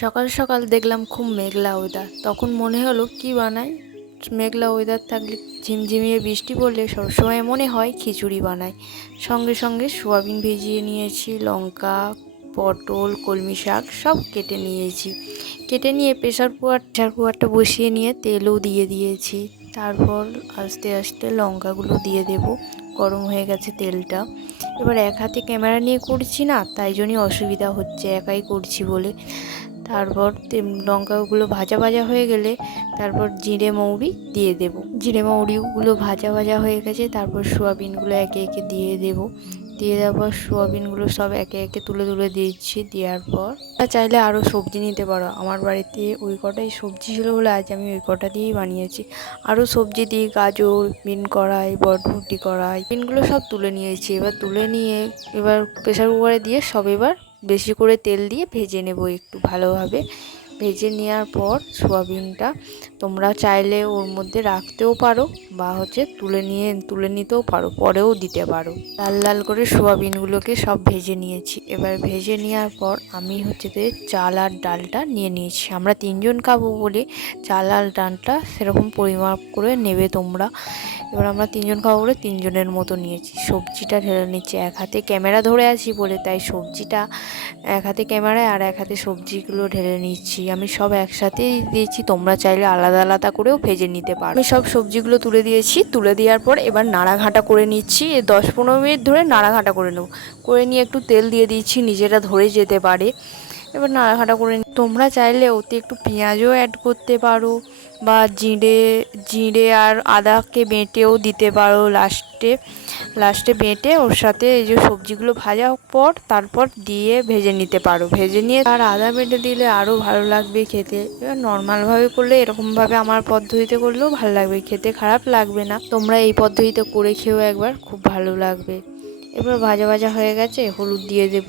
সকাল সকাল দেখলাম খুব মেঘলা ওয়েদার, তখন মনে হলো কি বানাই। মেঘলা ওয়েদার থাকলে ঝিমঝিমিয়ে বৃষ্টি পড়লে সবসময় মনে হয় খিচুড়ি বানাই। সঙ্গে সঙ্গে সোয়াবিন ভিজিয়ে নিয়েছি, লঙ্কা, পটল, কলমি শাক সব কেটে নিয়েছি। কেটে নিয়ে প্রেসার কুকারটা বসিয়ে নিয়ে তেলও দিয়ে দিয়েছি। তারপর আস্তে আস্তে লঙ্কাগুলো দিয়ে দেব। গরম হয়ে গেছে তেলটা। এবার এক হাতে ক্যামেরা নিয়ে করছি না, তাই জন্যই অসুবিধা হচ্ছে, একাই করছি বলে। তারপর লঙ্কাগুলো ভাজা ভাজা হয়ে গেলে তারপর জিরে মৌরি দিয়ে দেব। জিরে মৌরিগুলো ভাজা ভাজা হয়ে গেছে, তারপর সোয়াবিনগুলো একে একে দিয়ে দেব। দিয়ে দেওয়ার পর সোয়াবিনগুলো সব একে একে তুলে তুলে দিচ্ছি। দেওয়ার পর চাইলে আরও সবজি নিতে পারো, আমার বাড়িতে ওই কটাই সবজি ছিল বলে আজ আমি ওই কটা দিয়েই বানিয়েছি। আরও সবজি দিই, গাজর, বিন কড়াই, বরবটি কড়াই, বিনগুলো সব তুলে নিয়েছি। এবার তুলে নিয়ে এবার প্রেসার কুকারে দিয়ে সব এবার বেশি করে তেল দিয়ে ভেজে নেব একটু ভালোভাবে। ভেজে নেওয়ার পর সোয়াবিনটা তোমরা চাইলে ওর মধ্যে রাখতেও পারো বা তুলে নিতেও পারো, পরেও দিতে পারো। লাল লাল করে সোয়াবিনগুলোকে সব ভেজে নিয়েছি। এবার ভেজে নেওয়ার পর আমি চাল আর ডালটা নিয়ে নিয়েছি। আমরা 3জন খাবো বলে চাল আর ডালটা সেরকম পরিমাপ করে নেবে তোমরা। এবার আমরা 3জন খাবো বলে 3জনের মতো নিয়েছি। সবজিটা ঢেলে নিচ্ছি, এক হাতে ক্যামেরা ধরে আছি বলে তাই সবজিটা এক হাতে ক্যামেরায় আর এক হাতে সবজিগুলো ঢেলে নিচ্ছি। আমি সব একসাথেই দিয়েছি, তোমরা চাইলে আলাদা আলাদা করেও ভেজে নিতে পারো। আমি সব সবজিগুলো তুলে দিয়েছি। তুলে দেওয়ার পর এবার নাড়াঘাটা করে নিচ্ছি। 10-15 মিনিট ধরে নাড়াঘাটা করে নেব। করে নিয়ে একটু তেল দিয়ে দিচ্ছি, নিজেরা ধরে যেতে পারে। এবার নাড়াঘাটা করে তোমরা চাইলে ওতে একটু পেঁয়াজও অ্যাড করতে পারো বা জিরে আর আদাকে বেটেও দিতে পারো লাস্টে বেটে ওর সাথে এই যে সবজিগুলো ভাজা পর তারপর দিয়ে ভেজে নিতে পারো। ভেজে নিয়ে আর আদা বেটে দিলে আরও ভালো লাগবে খেতে। এবার নর্মালভাবে করলে এরকমভাবে আমার পদ্ধতিতে করলেও ভালো লাগবে, খেতে খারাপ লাগবে না। তোমরা এই পদ্ধতিতে করে খেয়েও একবার, খুব ভালো লাগবে। এবার ভাজা ভাজা হয়ে গেছে, হলুদ দিয়ে দেব।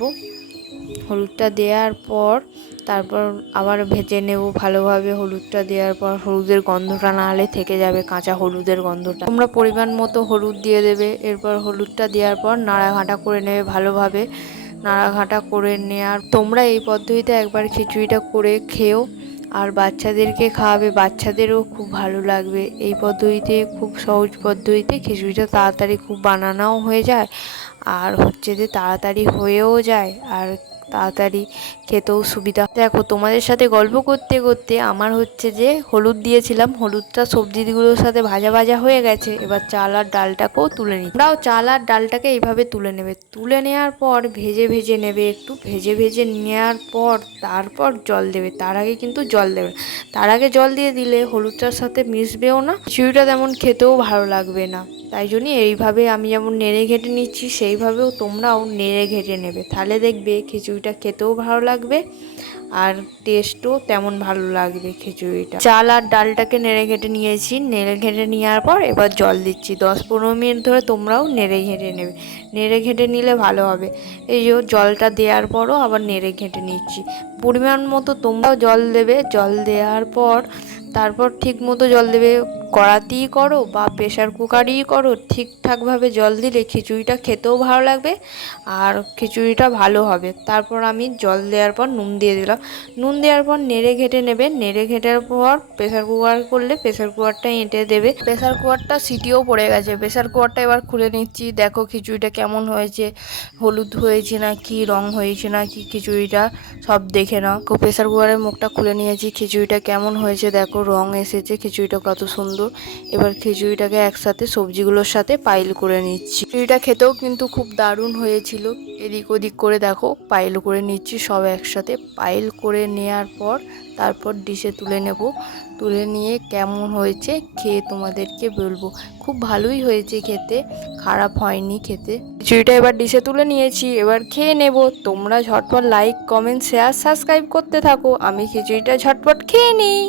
হলুদটা দেওয়ার পর তারপর আবার ভেজে নেব ভালোভাবে। হলুদটা দেওয়ার পর হলুদের গন্ধটা না হলে থেকে যাবে, কাঁচা হলুদের গন্ধটা। তোমরা পরিমাণ মতো হলুদ দিয়ে দেবে। এরপর হলুদটা দেওয়ার পর নাড়াঘাটা করে নেবে ভালোভাবে। নাড়াঘাটা করে নেওয়ার তোমরা এই পদ্ধতিতে একবার খিচুড়িটা করে খেও আর বাচ্চাদেরকে খাওয়াবে, বাচ্চাদেরও খুব ভালো লাগবে। এই পদ্ধতিতে, খুব সহজ পদ্ধতিতে খিচুড়িটা তাড়াতাড়ি খুব বানানোও হয়ে যায় আর যে তাড়াতাড়ি হয়েও যায় আর তাড়াতাড়ি খেতেও সুবিধা। দেখো, তোমাদের সাথে গল্প করতে করতে আমার যে হলুদ দিয়েছিলাম, হলুদটা সবজিগুলোর সাথে ভাজা ভাজা হয়ে গেছে। এবার চাল আর ডালটাকেও তুলে নিই। তোমরাও চাল আর ডালটাকে এইভাবে তুলে নেবে। তুলে নেওয়ার পর ভেজে ভেজে নেবে, একটু ভেজে ভেজে নেওয়ার পর তারপর জল দেবে। তার আগে কিন্তু জল দেবে, তার আগে জল দিয়ে দিলে হলুদটার সাথে মিশবেও না, খিচুড়িটা তেমন খেতেও ভালো লাগবে না। তাই জন্যই এইভাবে আমি যেমন নেড়ে ঘেটে নিচ্ছি, সেইভাবেও তোমরাও নেড়ে ঘেটে নেবে। তাহলে দেখবে খিচুড়িটা খেতেও ভালো লাগবে আর টেস্টও তেমন ভালো লাগবে খিচুড়িটা। চাল আর ডালটাকে নেড়ে ঘেটে নিয়েছি। নেড়ে ঘেটে নেওয়ার পর এবার জল দিচ্ছি। 10-15 মিনিট ধরে তোমরাও নেড়ে ঘেটে নেবে। নেড়ে ঘেটে নিলে ভালো হবে। এই যে জলটা দেওয়ার পরও আবার নেড়ে ঘেটে নিচ্ছি। পরিমাণ মতো তোমরাও জল দেবে। জল দেওয়ার পর তারপর ঠিক মতো জল দেবে। কড়াতেই করো বা প্রেসার কুকারেই করো, ঠিকঠাকভাবে জল দিলে খিচুড়িটা খেতেও ভালো লাগবে আর খিচুড়িটা ভালো হবে। তারপর আমি জল দেওয়ার পর নুন দিয়ে দিলাম। নুন দেওয়ার পর নেড়ে ঘেটে নেবে। নেড়ে ঘেটার পর প্রেসার কুকার করলে প্রেসার কুকারটা এঁটে দেবে। প্রেসার কুকারটা সিটিও পড়ে গেছে। প্রেসার কুকারটা এবার খুলে নিচ্ছি। দেখো খিচুড়িটা কেমন হয়েছে, হলুদ হয়েছে না কি, রং হয়েছে না কি, খিচুড়িটা সব দেখে নাও। প্রেসার কুকারের মুখটা খুলে নিয়েছি। খিচুড়িটা কেমন হয়েছে দেখো, রং এসেছে, খিচুড়িটা কত সুন্দর। এবার খিচুড়িটাকে একসাথে সবজিগুলোর সাথে পাইল করে নিচ্ছি। খিচুড়িটা খেতেও কিন্তু খুব দারুণ হয়েছিল। এদিক ওদিক করে দেখো পাইল করে নিচ্ছি সব একসাথে। পাইল করে নেওয়ার পর তারপর ডিশে তুলে নেব। তুলে নিয়ে কেমন হয়েছে খেয়ে তোমাদেরকে বলবো। খুব ভালোই হয়েছে খেতে, খারাপ হয়নি খেতে। খিচুড়িটা এবার ডিশে তুলে নিয়েছি, এবার খেয়ে নেব। তোমরা ঝটপট লাইক, কমেন্ট, শেয়ার, সাবস্ক্রাইব করতে থাকো। আমি খিচুড়িটা ঝটপট খেয়ে নিই।